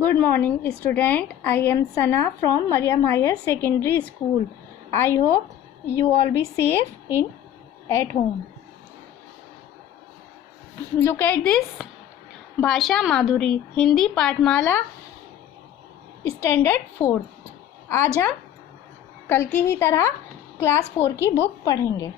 Good morning, student. I am Sana from Mariam Higher Secondary School. I hope you all be safe at home. Look at this. भाषा माधुरी Hindi पाठमाला standard 4। आज हम कल की ही तरह class 4 की book पढ़ेंगे।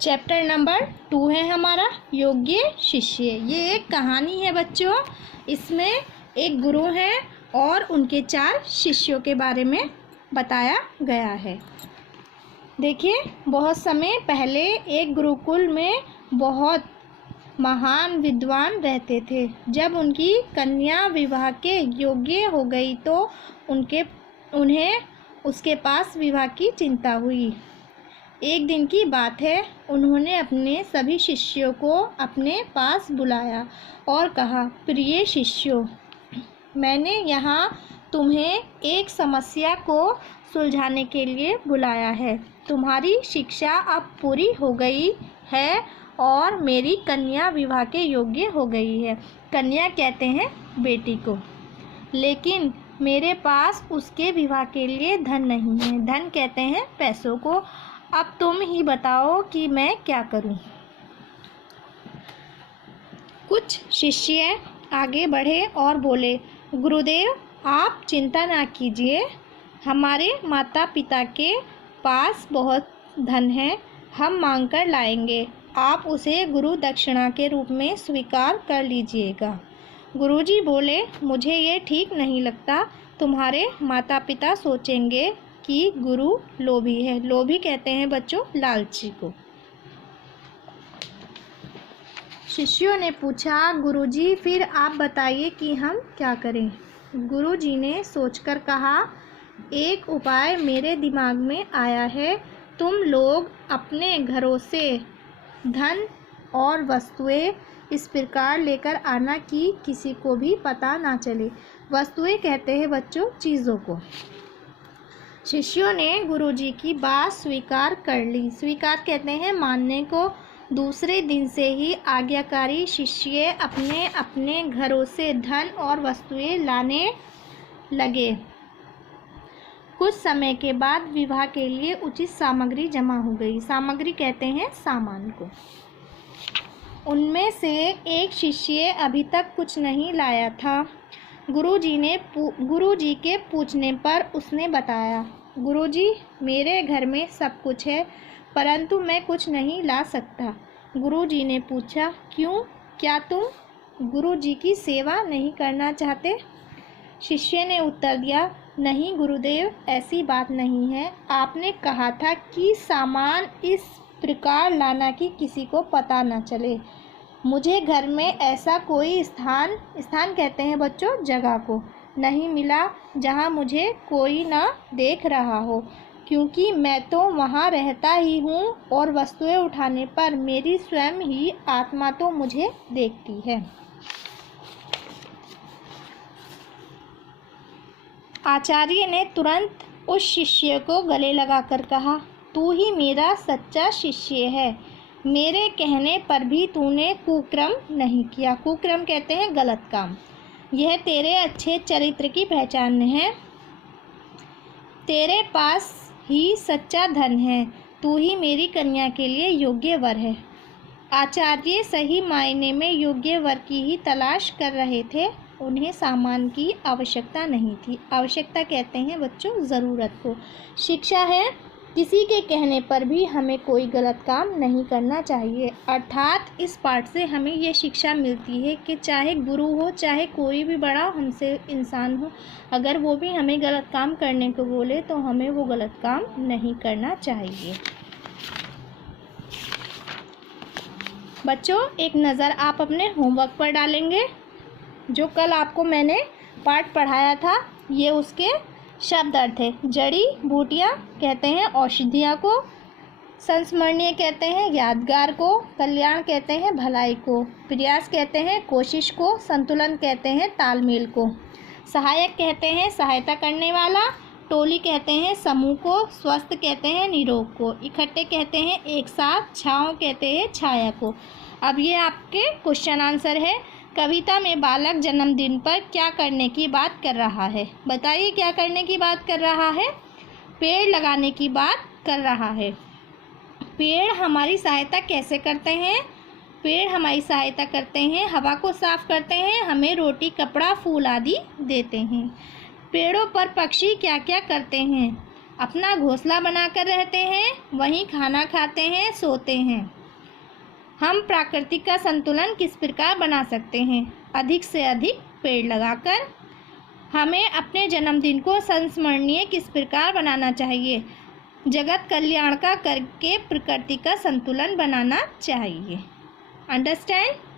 Chapter number 2 है हमारा योग्य शिष्य। ये एक कहानी है बच्चों। इसमें एक गुरु है और उनके 4 शिष्यों के बारे में बताया गया है। देखिए, बहुत समय पहले एक गुरुकुल में बहुत महान विद्वान रहते थे। जब उनकी कन्या विवाह के योग्य हो गई तो उन्हें उसके पास विवाह की चिंता हुई। एक दिन की बात है, उन्होंने अपने सभी शिष्यों को अपने पास बुलाया और कहा, प्रिय शिष्यों, मैंने यहाँ तुम्हें एक समस्या को सुलझाने के लिए बुलाया है। तुम्हारी शिक्षा अब पूरी हो गई है और मेरी कन्या विवाह के योग्य हो गई है। कन्या कहते हैं बेटी को, लेकिन मेरे पास उसके विवाह के लिए धन नहीं है। धन कहते हैं पैसों को। अब तुम ही बताओ कि मैं क्या करूं। कुछ शिष्य आगे बढ़े और बोले, गुरुदेव, आप चिंता ना कीजिए। हमारे माता पिता के पास बहुत धन है, हम मांग कर लाएंगे। आप उसे गुरु दक्षिणा के रूप में स्वीकार कर लीजिएगा। गुरुजी बोले, मुझे ये ठीक नहीं लगता। तुम्हारे माता पिता सोचेंगे कि गुरु लोभी है। लोभी कहते हैं बच्चों लालची को। शिष्यों ने पूछा, गुरुजी, फिर आप बताइए कि हम क्या करें। गुरुजी ने सोचकर कहा, एक उपाय मेरे दिमाग में आया है। तुम लोग अपने घरों से धन और वस्तुएं इस प्रकार लेकर आना कि किसी को भी पता ना चले। वस्तुएं कहते हैं बच्चों चीज़ों को। शिष्यों ने गुरुजी की बात स्वीकार कर ली। स्वीकार कहते हैं मानने को। दूसरे दिन से ही आज्ञाकारी शिष्य अपने अपने घरों से धन और वस्तुएं लाने लगे। कुछ समय के बाद विवाह के लिए उचित सामग्री जमा हो गई। सामग्री कहते हैं सामान को। उनमें से एक शिष्य अभी तक कुछ नहीं लाया था। गुरुजी के पूछने पर उसने बताया, गुरुजी, मेरे घर में सब कुछ है, परंतु मैं कुछ नहीं ला सकता। गुरुजी ने पूछा, क्यों? क्या तुम गुरुजी की सेवा नहीं करना चाहते? शिष्य ने उत्तर दिया, नहीं गुरुदेव, ऐसी बात नहीं है। आपने कहा था कि सामान इस प्रकार लाना कि किसी को पता न चले। मुझे घर में ऐसा कोई स्थान कहते हैं बच्चों जगह को, नहीं मिला जहां मुझे कोई ना देख रहा हो, क्योंकि मैं तो वहां रहता ही हूँ और वस्तुएं उठाने पर मेरी स्वयं ही आत्मा तो मुझे देखती है। आचार्य ने तुरंत उस शिष्य को गले लगाकर कहा, तू ही मेरा सच्चा शिष्य है। मेरे कहने पर भी तूने कुक्रम नहीं किया। कुक्रम कहते हैं गलत काम। यह तेरे अच्छे चरित्र की पहचान है। तेरे पास ही सच्चा धन है। तू ही मेरी कन्या के लिए योग्य वर है। आचार्य सही मायने में योग्य वर की ही तलाश कर रहे थे। उन्हें सामान की आवश्यकता नहीं थी। आवश्यकता कहते हैं बच्चों ज़रूरत को। शिक्षा है, किसी के कहने पर भी हमें कोई गलत काम नहीं करना चाहिए। अर्थात इस पाठ से हमें ये शिक्षा मिलती है कि चाहे गुरु हो, चाहे कोई भी बड़ा हमसे इंसान हो, अगर वो भी हमें गलत काम करने को बोले तो हमें वो गलत काम नहीं करना चाहिए। बच्चों, एक नज़र आप अपने होमवर्क पर डालेंगे। जो कल आपको मैंने पाठ पढ़ाया था, ये उसके शब्द अर्थ है। जड़ी बूटियाँ कहते हैं औषधियाँ को, संस्मरणीय कहते हैं यादगार को, कल्याण कहते हैं भलाई को, प्रयास कहते हैं कोशिश को, संतुलन कहते हैं तालमेल को, सहायक कहते हैं सहायता करने वाला, टोली कहते हैं समूह को, स्वस्थ कहते हैं निरोग को, इकट्ठे कहते हैं एक साथ, छाँव कहते हैं छाया को। अब ये आपके क्वेश्चन आंसर है। कविता में बालक जन्मदिन पर क्या करने की बात कर रहा है? बताइए क्या करने की बात कर रहा है? पेड़ लगाने की बात कर रहा है। पेड़ हमारी सहायता कैसे करते हैं? पेड़ हमारी सहायता करते हैं, हवा को साफ करते हैं, हमें रोटी, कपड़ा, फूल आदि देते हैं। पेड़ों पर पक्षी क्या क्या करते हैं? अपना घोंसला बनाकर रहते हैं, वहीं खाना खाते हैं, सोते हैं। हम प्रकृति का संतुलन किस प्रकार बना सकते हैं? अधिक से अधिक पेड़ लगाकर। हमें अपने जन्मदिन को संस्मरणीय किस प्रकार बनाना चाहिए? जगत कल्याण का करके प्रकृति का संतुलन बनाना चाहिए। अंडरस्टैंड?